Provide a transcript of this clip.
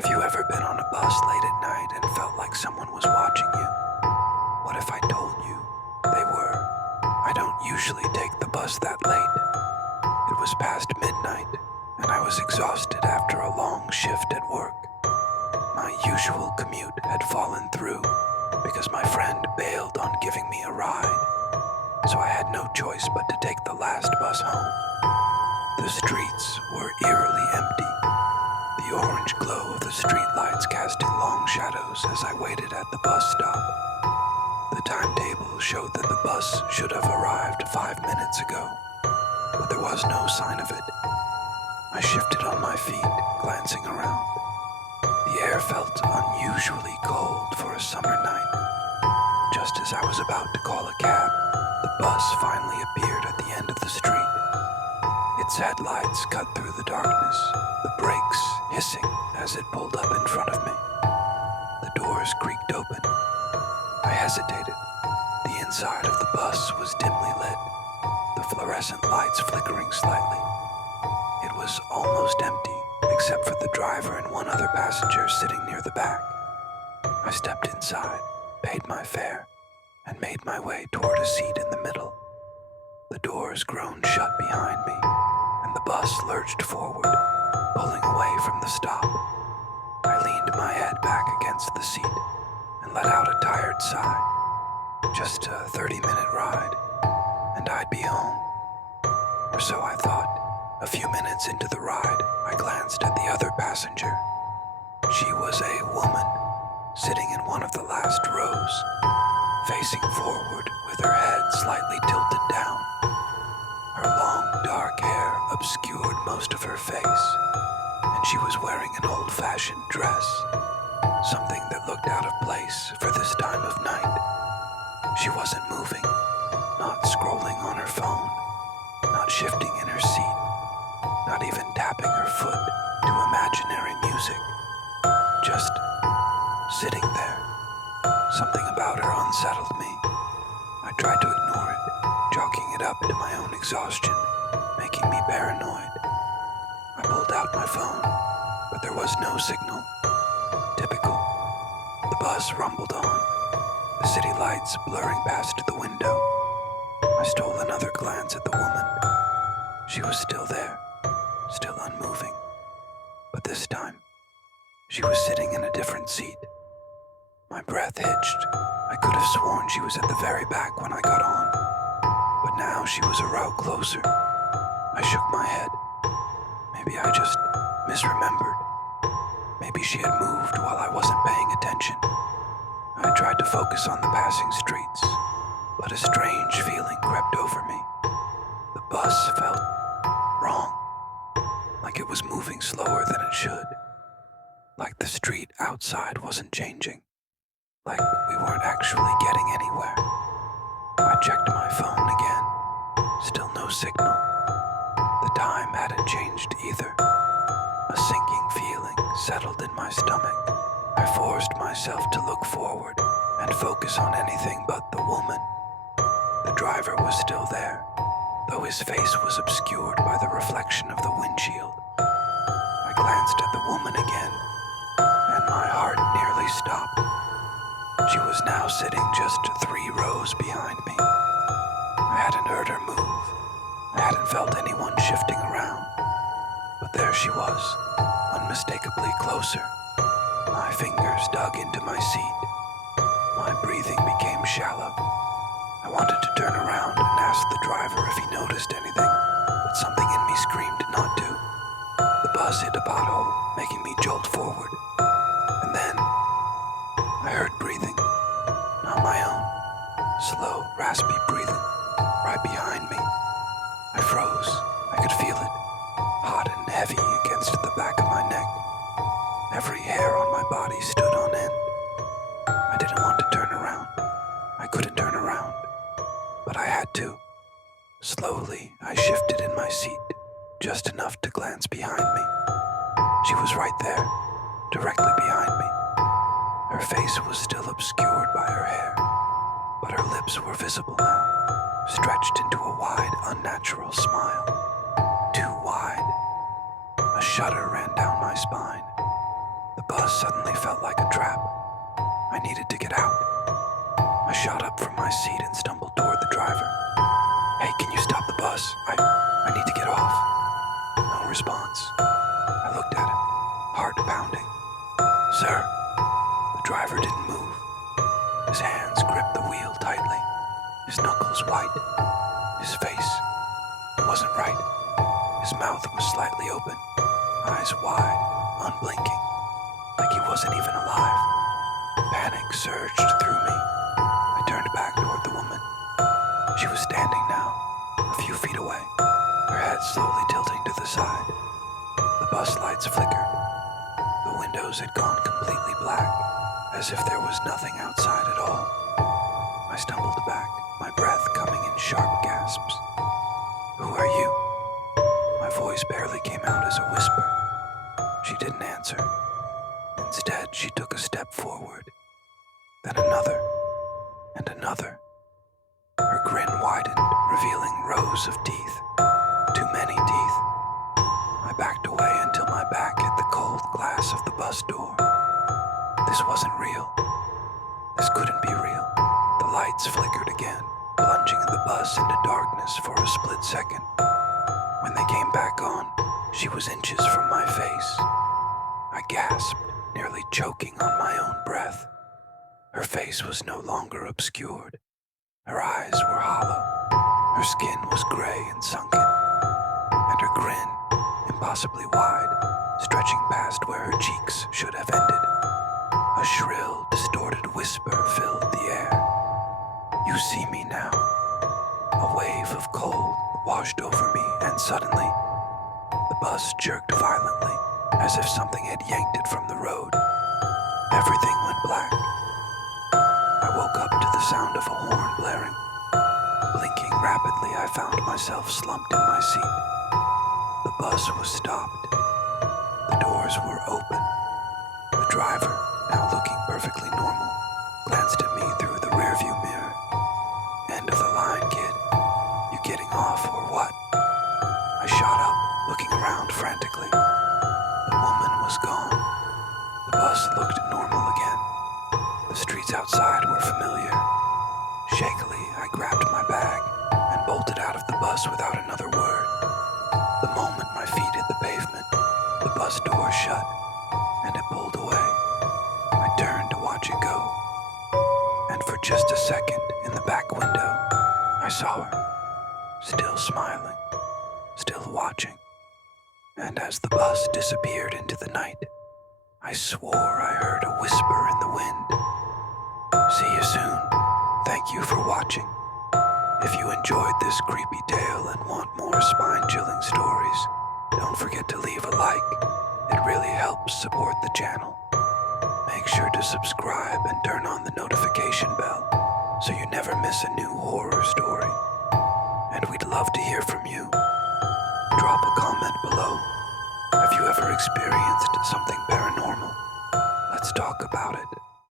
Have you ever been on a bus late at night and felt like someone was watching you? What if I told you they were? I don't usually take the bus that late. It was past midnight, and I was exhausted after a long shift at work. My usual commute had fallen through because my friend bailed on giving me a ride, so I had no choice but to take the last bus home. The streets were eerily empty, the orange glow of the streetlights casting long shadows as I waited at the bus stop. The timetable showed that the bus should have arrived 5 minutes ago, but there was no sign of it. I shifted on my feet, glancing around. The air felt unusually cold for a summer night. Just as I was about to call a cab, the bus finally appeared at the end of the street. Its headlights cut through the darkness, the brakes hissing as it pulled up in front of me. The doors creaked open. I hesitated. The inside of the bus was dimly lit, the fluorescent lights flickering slightly. It was almost empty, except for the driver and one other passenger sitting near the back. I stepped inside, paid my fare, and made my way toward a seat in the middle. The doors groaned shut behind me, and the bus lurched forward, pulling away from the stop. I leaned my head back against the seat and let out a tired sigh. Just a 30-minute ride, and I'd be home. Or so I thought. A few minutes into the ride, I glanced at the other passenger. She was a woman, sitting in one of the last rows, facing forward with her head slightly tilted down. Her long, dark hair obscured most of her face, and she was wearing an old-fashioned dress, something that looked out of place for this time of night. She wasn't moving, not scrolling on her phone, not shifting in her seat, not even tapping her foot to imaginary music, just sitting there. Something about her unsettled me. I tried to ignore it, chalking it up to my own exhaustion, making me paranoid. I pulled out my phone, but there was no signal. Typical. The bus rumbled on, the city lights blurring past the window. I stole another glance at the woman. She was still there, still unmoving. But this time, she was sitting in a different seat. My breath hitched. I could have sworn she was at the very back when I got on. But now she was a row closer. I shook my head. Maybe I just misremembered. Maybe she had moved while I wasn't paying attention. I tried to focus on the passing streets, but a strange feeling crept over me. The bus felt wrong, like it was moving slower than it should, like the street outside wasn't changing, like we weren't actually getting anywhere. I checked my phone again. Still no signal. The time hadn't changed either. A sinking feeling settled in my stomach. I forced myself to look forward and focus on anything but the woman. The driver was still there, though his face was obscured by the reflection of the windshield. I glanced at the woman again, and my heart nearly stopped. She was now sitting just 3 rows behind me. I hadn't heard her move. I hadn't felt anyone shifting around. But there she was, unmistakably closer. My fingers dug into my seat. My breathing became shallow. I wanted to turn around and ask the driver if he noticed anything, but something in me screamed not to. The bus hit a pothole, making me jolt forward. And then I heard breathing, not my own, slow, raspy breathing, right behind me. I froze. I could feel it, hot and heavy against the back of my neck. Every hair on my body stood on end. I didn't want to turn around. I couldn't turn around, but I had to. Slowly, I shifted in my seat, just enough to glance behind me. She was right there, directly behind me. Her face was still obscured by her hair, but her lips were visible now, stretched into a wide, unnatural smile. Too wide. A shudder ran down my spine. The bus suddenly felt like a trap. I needed to get out. I shot up from my seat and stumbled toward the driver. "Hey, can you stop the bus? I need to get off." No response. I looked at him, heart pounding. "Sir." The driver didn't move. His hands gripped the wheel tightly, his knuckles white. His face wasn't right. His mouth was slightly open, eyes wide, unblinking, like he wasn't even alive. Panic surged through me. I turned back toward the woman. She was standing now, a few feet away, her head slowly tilting to the side. The bus lights flickered. The windows had gone completely black, as if there was nothing outside at all. I stumbled back, my breath coming in sharp gasps. "Who are you?" My voice barely came out as a whisper. She didn't answer. Instead, she took a step forward, then another, and another. Her grin widened, revealing rows of teeth. Too many teeth. I backed away until my back hit the cold glass of the bus door. This wasn't real. This couldn't be real. The lights flickered again, plunging the bus into darkness for a split second. When they came back on, she was inches from my face. I gasped, nearly choking on my own breath. Her face was no longer obscured. Her eyes were hollow. Her skin was gray and sunken. And her grin, impossibly wide, stretching past where her cheeks should have ended. A shrill, distorted whisper filled the air. "You see me now." A wave of cold washed over me, and suddenly, the bus jerked violently, as if something had yanked it from the road. Everything went black. I woke up to the sound of a horn blaring. Blinking rapidly, I found myself slumped in my seat. The bus was stopped. The doors were open. The driver, now looking perfectly normal, glanced at me through the rearview mirror. "End of the line, kid. You getting off or what?" I shot up, looking around frantically. The woman was gone. The bus looked normal again. The streets outside were familiar. Shakily, I grabbed my bag and bolted out of the bus without another word. The moment my feet hit the pavement, the bus door shut, and it pulled away. I turned to watch it go. And for just a second, in the back window, I saw her, still smiling, still watching. And as the bus disappeared into the night, I swore I heard a whisper in the wind. See you soon. Thank you for watching. If you enjoyed this creepy tale and want more spine-chilling stories, don't forget to leave a like. It really helps support the channel. Make sure to subscribe and turn on the notification bell so you never miss a new horror story. And we'd love to hear from you. Drop a comment below. Have you ever experienced something paranormal? Let's talk about it.